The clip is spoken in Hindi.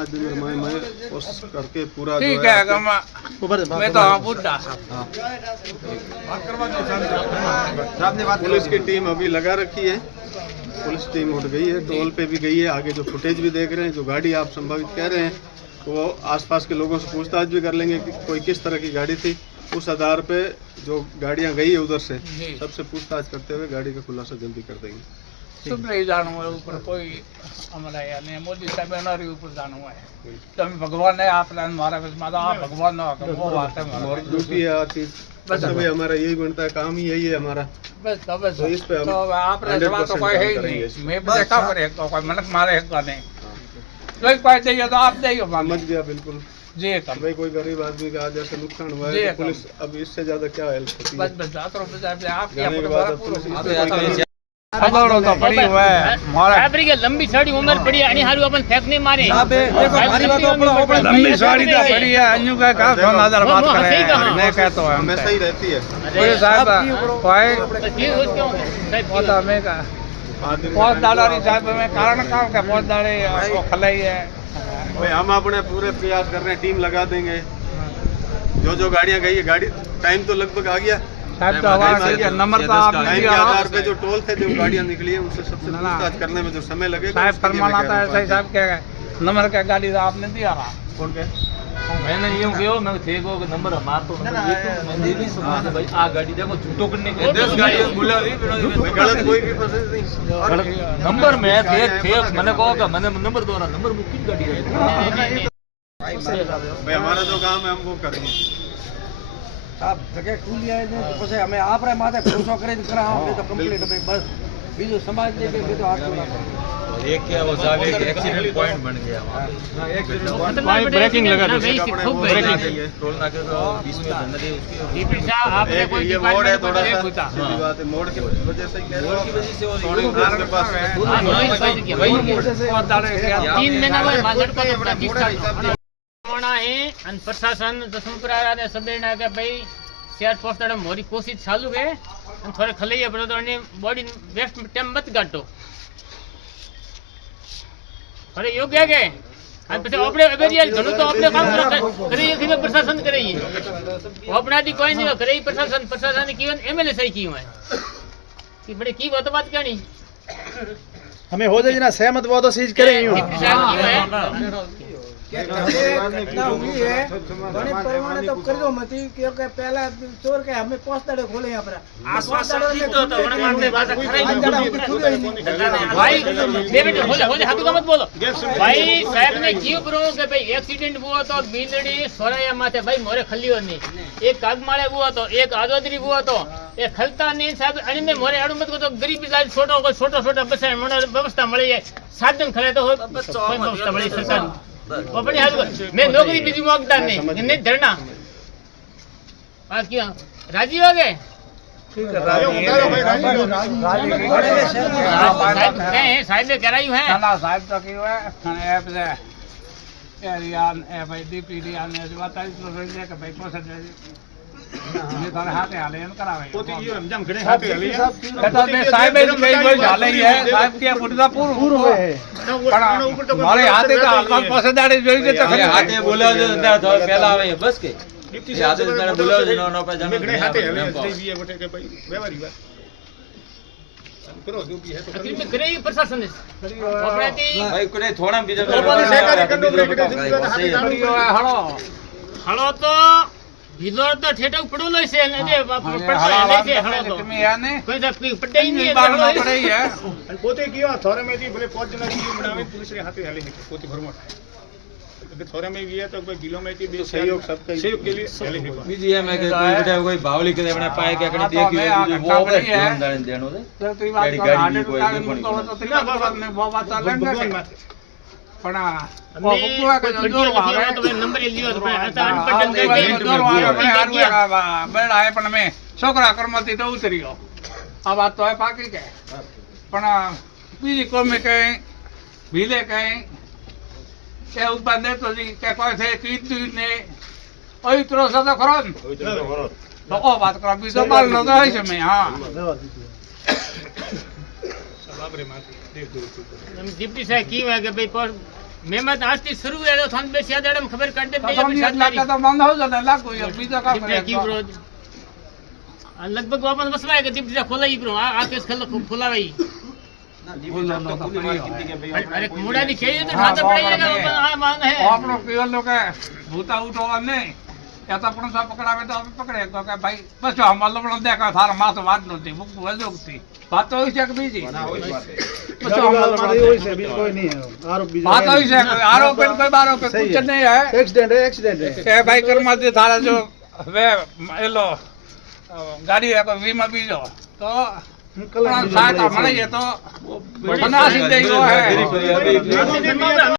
5 दिन में मैं कोशिश करके पूरा ठीक है मैं तो बुढ़ा पुलिस की टीम अभी लगा रखी है। पुलिस टीम उठ गई है, टोल पे भी गई है। आगे जो फुटेज भी देख रहे हैं, जो गाड़ी आप संभावित कह रहे हैं, वो आसपास के लोगों से पूछताछ भी कर लेंगे कि कोई किस तरह की गाड़ी थी। उस आधार पे जो गाड़ियां गई है उधर से सबसे पूछताछ करते हुए गाड़ी का खुलासा जल्दी कर देंगे। शुभ नहीं जानू है ऊपर कोई हमारा या नहीं मोदी साहब हमारे ऊपर जानू है तो हम भगवान है आप हमारा माता आप भगवान ना वो बात है हमारी ड्यूटी है आती बस भाई हमारा यही बनता है, काम ही यही है हमारा। बस तो इस पे हम तो आप जवाब तो कोई है ही नहीं। मैं देखा करे तो कोई मनक मारे का नहीं कोई कोई चाहिए तो आप दे समझ गया बिल्कुल जी कम भाई। कोई गरीब आदमी का आज ऐसा नुकसान हुआ है तो पुलिस अब इससे ज्यादा क्या हेल्प होती है। बस बस आप जाने के बाद अब पुलिस खबरो तो पड़ी हुआ है मारा साबरी के लंबी साड़ी उम्र पड़ी है अनि हारू अपन फेंक नहीं मारे देखो हमारी बात अपना लंबी साड़ी तो पड़ी है अन्यू का का नजर बात करे मैं कहता हूं हमेशा ही रहती है। कोई साहब कोई पता मैं का बहुत दालारी साहब में कारण काम का बहुत दाड़े वो खलाई है भाई। हम अपने पूरे प्रयास कर रहे हैं, टीम लगा देंगे। जो गाड़ियां गई है, गाड़ी टाइम तो लगभग आ गया साहब तो हमारा नंबर तो आपने टाइम के दिया आधार पे जो टोल थे, जो गाड़ियां निकली है, उनसे सबसे पूछताछ करने में जो समय लगेगा साहब फरमान आता है सही साहब क्या नंबर का गाड़ी तो आपने दिया रहा कौन के मैंने यूं कहो मैं थे को नंबर हमार तो मैं दे दी सुना भाई आ गाड़ी देखो झूठो करने के 10 गाड़ियां बुला दी गलत कोई भी प्रोसेस नहीं। नंबर में थे मैंने कहो कि मैंने नंबर द्वारा नंबर बुकिंग गाड़ी है भाई हमारा जो काम है हम वो करेंगे। आप जगह खुली है ने तो પછી અમે આપરે માથે ભરોસો કરીને કરા આપણે તો કમ્પ્લીટ ભાઈ બસ બીજું સમાજ ને કે તો હાથ જોડા और एक क्या वो जावे एक एक्सीडेंट पॉइंट बन गया वहां भाई ब्रेकिंग लगा दो खूब ब्रेकिंग टोल नाके तो बीच में धरना दे उसकी डीपी साहब आपने कोई ये मोड़ है थोड़ा सा पूछा सीधी बात है, मोड़ की वजह से कह रहे हो की वजह से वो थोड़ी दूर के पास वही 3 महीना में मालट को तो 25 साल होना है अन प्रशासन दसमपुरा ने सबेना के भाई शेयर पोस्ट ने मोरी कोशिश चालू है अन थोड़े खलैया ब्रदर ने बॉडी वेस्ट टाइम मत काटो अरे योग्य है अन પછી આપણે અવેરિયલ ઘણું તો આપણે કામ કરીએ કે પ્રશાસન કરીએ આપણાથી કોઈ નહીં કરે પ્રશાસન પ્રશાસન કીવન એમએલએ સહી क्यों है कि बड़े की बात करनी हमें हो जाए ना सहमत वो तो चीज करें यूं घटना हुई है गणित परमाणे तो कर दो मती क्योंकि पहला चोर के हमें पोस्टड़े खोले यहां पर आश्वासन दी तो हमने मानने बात खराई भाई डेविड होले हाथू का मत बोलो भाई साहब ने क्यों करो कि भाई एक्सीडेंट हुआ तो बींदड़ी सोराया माथे भाई मोरे खलियो नहीं एक कागमाळे हुआ तो एक आदोदरी हुआ तो एक खलता नहीं साहब अनि में मोरे आड़ू मत को तो गरीब इलाज छोटो छोटा बस मन व्यवस्था मળી જાય साधन खरे तो व्यवस्था मળી सरकार वो बड़ी हाल मैं नौकरी बीजी मांगता नहीं धरना बात किया राजी हो गए साहब ने कराई है ना साहब तो की है ऐप से एरियान ए भाई डीपीडीआर ने बताई तो रही के भाई पोस्ट ये थारे हाथे हाले एम करावे पोती ये हमजम घणे हाथे हली है तो मैं साहब में कोई झाले ही है साहब के पूरा पूर्ण है પણ મારે હાથે તો હાલમાં પાસે દાડે જોઈ કે તો हाथे बोला जो तो पहला आवे बस के हाथे मैंने बोला जो नो पे जाने घणे हाथे हले भी है बटे के भाई व्यवहारी बात करो जो भी है तो आखिर में करे प्रशासन ने अपने भाई कोने थोड़ा बीजा હળો हलो तो भीतर तो ठेठा पड़ोलो से ने दे पड़ता ले से हलो तो તમે આને कोई तो पड़े ही नहीं है બાર ન પડી है અને પોતે કયો થોરે મેથી ભલે 5 જણા કી બનાવે पुलिस रे हाथे हले नहीं पोते भरमट अगर थोरे में गया तो कोई किलो में की भी सहयोग सबका सहयोग के लिए हले नहीं बीजी है मैं कोई बेटा कोई भावली के अपने पाए के कने देखी वो ओवर दान देनो दे તો તી વાત गाड़ी कर गाड़ी હાડે कोई તો देखो તો તી बात में वो बात अलग भगवान है माथे પણ આ मैं બકુઆ કે જોર વાગે तो नंबर लियो तो ऐसा अनपढ़ જોર વાગે આપણે હારું બેડ આય પણ મે છોકરા કર્મથી તો ઉતરી ગયો આ વાત તો પાકી કે પણ બીજી કોમે કઈ ભીલે કઈ કે ઉત્પાદન દેતો જી કે કોઈ છે કીધું ને પવિત્રો સતો ખરો ને તો ઓ વાત કરો બીજો બાલ નો તો હોય છે મે હા बाप रे माथे देख दो डिप्टी साहब की है कि भाई મેમત આજથી શરૂ એડો થાન બે સિયાદડમ ખબર કાઢ દે તો તમને એટલા કે તો બંધ હો જતા લાગો યાર બીજો કામ કરે ક્યુ બ્રો લગભગ વાપસ બસવાય કે દીપ ખોલાઈ બ્રો આ કેસ ખોલાવાઈ અરે મુડા ની ખેઈ તો ખાતા પડી જાય આ માન હે આપણો કેવો લોકો ભૂતા ઉઠવા નહીં એ તો પણ સા પકડાવે તો આપણે પકડે તો કે ભાઈ બસ અમાર લોકો દેખા થાર માથો વાત નહોતી મુક વજોગતી વાત તો હોય છે કે બીજી વાત હોય છે આરોપ કોઈ બારો पे कुछ नहीं है एक्सीडेंट है भाई कर्मा दे थारा जो वे एलो गाड़ी है वीमा बीजो तो सहायता મળે તો 50 દે है